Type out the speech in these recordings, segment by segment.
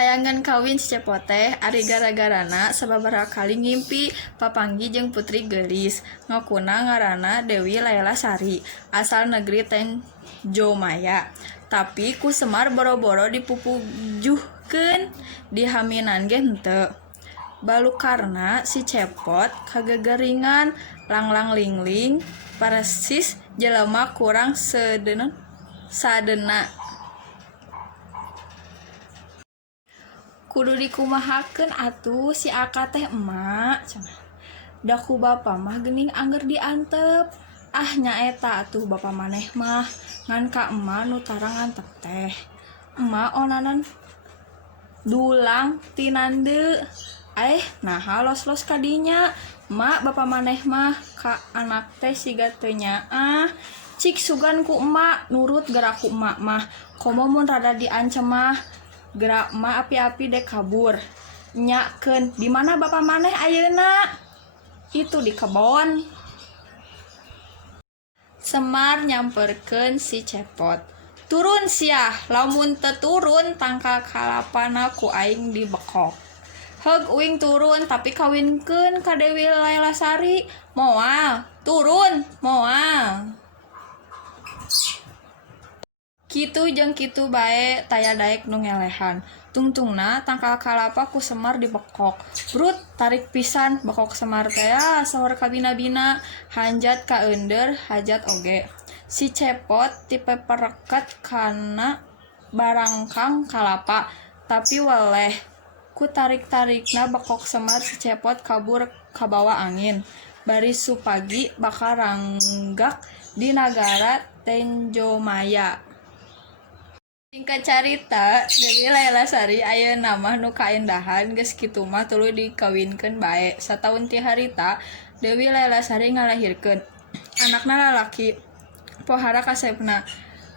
Hayangan kawin si Cepot teh ari gara-garana sababaraha kali ngimpi papanggi jeung putri geulis. Ngakuna ngaranna Dewi Layla Sari, asal negeri Tenjomaya. Tapi ku Semar boro-boro dipupujuhkeun, dihaminan ge henteu. Balukarna si Cepot kagegeringan, langlang lingling, persis jelema kurang sadena. Kudu dikumahakeun atuh si Aka teh emak cenah. Da ku bapa mah geuning angger diantep. Ah nyaeta atuh bapa maneh mah ngan ka emak nu tarang antep teh. Emak onanan dulang ti nandeu. Naha los-los ka dinya. Emak bapa maneh mah ka anak teh siga teu nyaah. Cik sugan ku emak nurut gerak ku emak mah. Komo mun rada diancem mah gerak emak api-api dek kabur. Nyakeun, di mana bapa maneh ayeuna? Itu di kebon. Semar nyamperkeun si Cepot. Turun sia, lamun teu turun tangkal kalapana ku aing dibekok. Heug uing turun tapi kawinkeun ka Dewi Layla Sari. Moal, turun, moal. Kitu jeung kitu bae taya daek nu ngelehan. Tungtungna tangkal kalapa ku Semar dibekok. Brut tarik pisan bekok Semar teh saur kabina-bina, hanjat ka eundeur hajat oge. Si Cepot dipepereket kana barangkang kalapa, tapi weleh ku tarik-tarikna bekok Semar si Cepot kabur ka bawah angin. Bari supagi bakal ranggak di nagara Tenjomaya. Singkat carita, Dewi Layla Sari ayeuna mah nu kaendahan geus kitu mah tuluy dikawinkeun bae. Sataun ti harita, Dewi Layla Sari ngalahirkeun anakna lalaki. Pohara kasepna.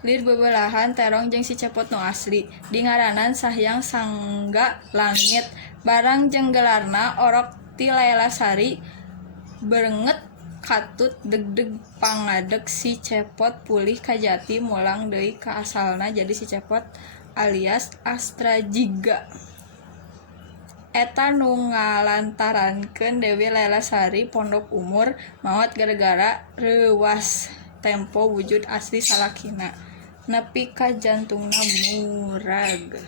Lir bebelahan terong jeung si Cepot nu asli. Dingaranan Sahyang Sangga Langit. Barang jeung gelarna Orok ti Layla Sari berenget katut deg-deg pangadeg si Cepot pulih ka jati mulang deui ka asalna jadi si Cepot alias Astrajiga. Eta nu ngalantarankeun Dewi Layla Sari pondok umur maot gara-gara reuwas tempo wujud asli salakina nepi ka jantungna murag.